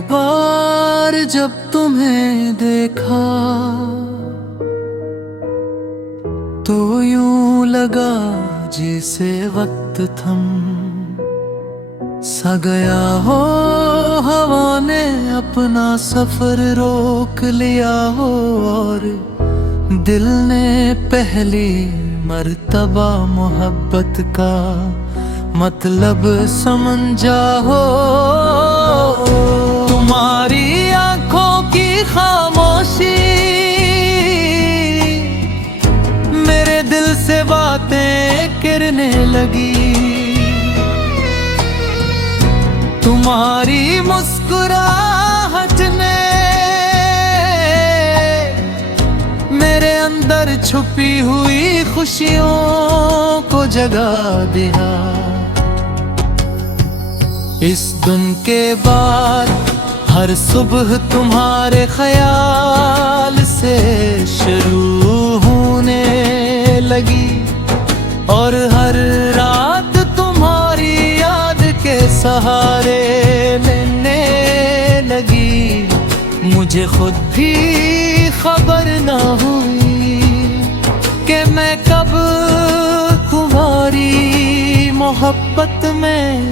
पहली बार जब तुम्हें देखा तो यूं लगा जैसे वक्त थम सा गया हो, हवा ने अपना सफर रोक लिया हो और दिल ने पहली मर्तबा मोहब्बत का मतलब समझा हो। तुम्हारी आंखों की खामोशी मेरे दिल से बातें करने लगी। तुम्हारी मुस्कुराहट ने मेरे अंदर छुपी हुई खुशियों को जगा दिया। इस दिन के बाद हर सुबह तुम्हारे ख्याल से शुरू होने लगी और हर रात तुम्हारी याद के सहारे लेने लगी। मुझे खुद भी खबर न हुई कि मैं कब तुम्हारी मोहब्बत में।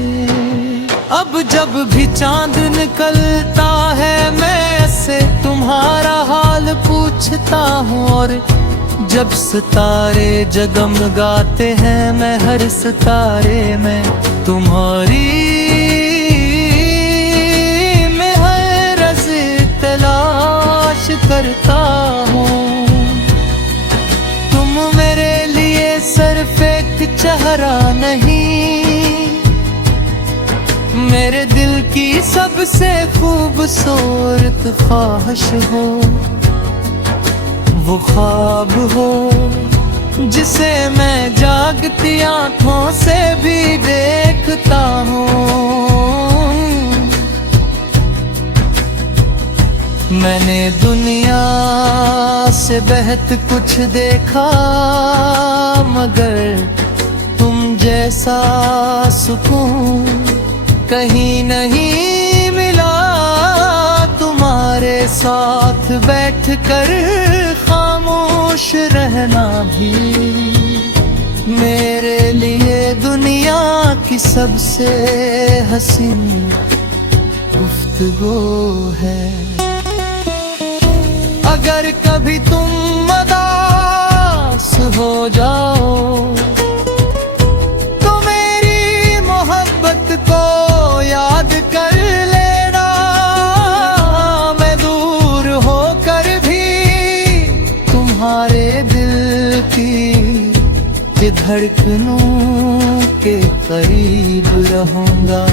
अब जब भी चांद निकलता है मैं ऐसे तुम्हारा हाल पूछता हूँ और जब सितारे जगमगाते हैं मैं हर सितारे में तुम्हारी मैं हर रज़ तलाश करता हूँ। तुम मेरे लिए सिर्फ एक चेहरा नहीं, मेरे दिल की सबसे खूबसूरत ख्वाहिश हो। वो ख्वाब हो जिसे मैं जागती आंखों से भी देखता हूँ। मैंने दुनिया से बेहद कुछ देखा मगर तुम जैसा सुकून कहीं नहीं मिला। तुम्हारे साथ बैठकर खामोश रहना भी मेरे लिए दुनिया की सबसे हसीन गुफ्तगू है। अगर कभी तुम उदास हो जाओ तो मेरी मोहब्बत को याद कर लेना। मैं दूर होकर भी तुम्हारे दिल की धड़कनों के करीब रहूंगा।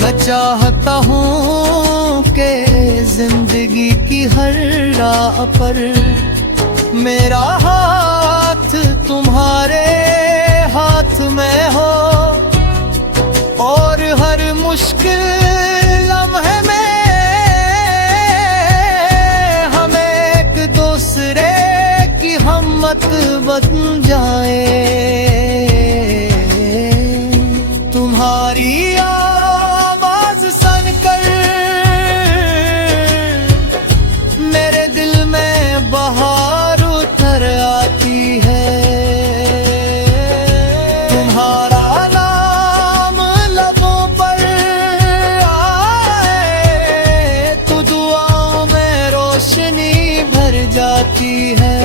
मैं चाहता हूँ कि जिंदगी की हर राह पर मेरा हाथ तुम्हारे हाथ में हो और हर मुश्किल लम्हे में हम एक दूसरे की हिम्मत बन जाए। तुम्हारी आवाज सुनकर मेरे दिल में बहार उतर आती है। तुम्हारा नाम लबों पर आए तो दुआओं में रोशनी भर जाती है।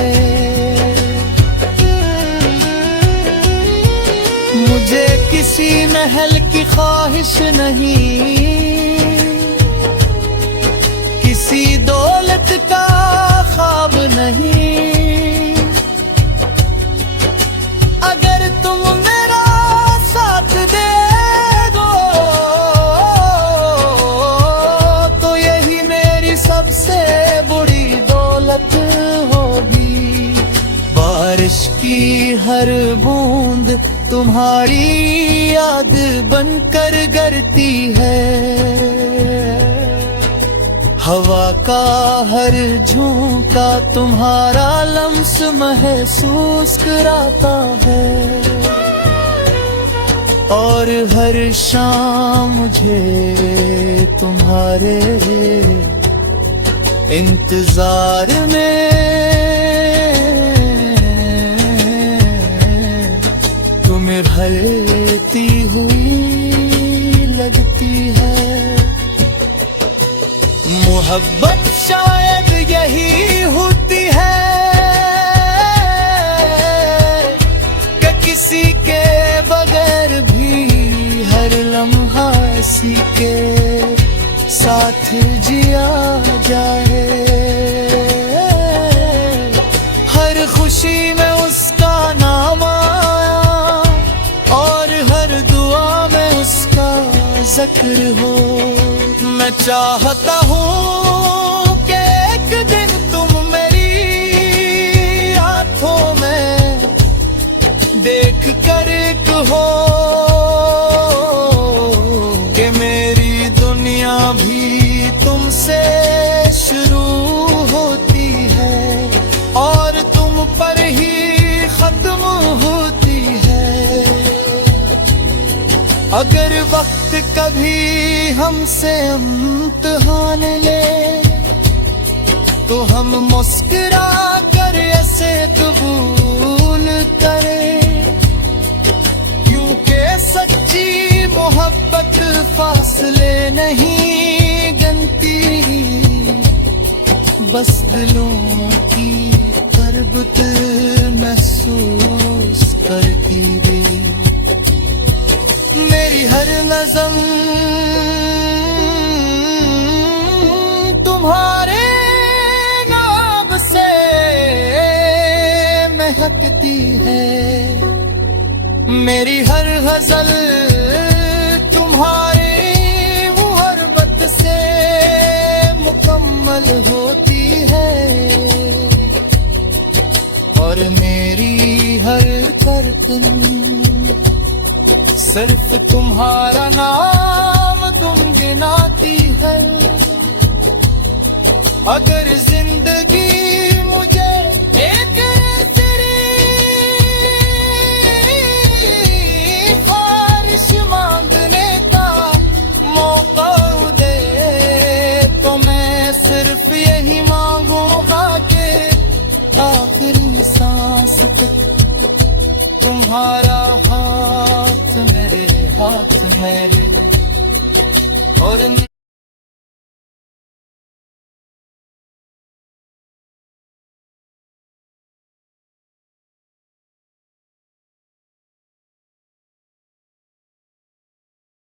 मुझे किसी महल की ख्वाहिश नहीं, किसी दौलत का ख्वाब नहीं। अगर तुम मेरा साथ दे दो तो यही मेरी सबसे बड़ी दौलत होगी। बारिश की हर बूंद तुम्हारी याद बनकर गिरती है। हवा का हर झोंका तुम्हारा लम्स महसूस कराता है। और हर शाम मुझे तुम्हारे इंतजार में तुम्हें भरती हुई लगती है। मोहब्बत शायद यही होती है कि किसी के बगैर भी हर लम्हा इसी के साथ जिया जाए। हर खुशी में उसका नाम आया और हर दुआ में उसका जिक्र हो। मैं चाहता हूँ कि एक दिन तुम मेरी आंखों में देख कर कहो कि मेरी दुनिया भी तुमसे शुरू होती है और तुम पर ही खत्म होती है। अगर वक्त कभी हमसे इम्तिहान ले तो हम मुस्कुरा कर ऐसे कबूल करें, क्योंकि सच्ची मोहब्बत फासले नहीं गिनती, बस दिलों की तरबत महसूस करती है। मेरी हर नज़म तुम्हारे नाम से महकती है। मेरी हर गज़ल तुम्हारी मुहब्बत से मुकम्मल होती है और मेरी हर करतन सिर्फ तुम्हारा नाम तुम गिनाती है। अगर जिंदगी मुझे एक तेरी ख्वाहिश मांगने का मौका दे तो मैं सिर्फ यही मांगूंगा कि आखिरी सांस तक तुम्हारा हाथ मेरे हाथ मेरे और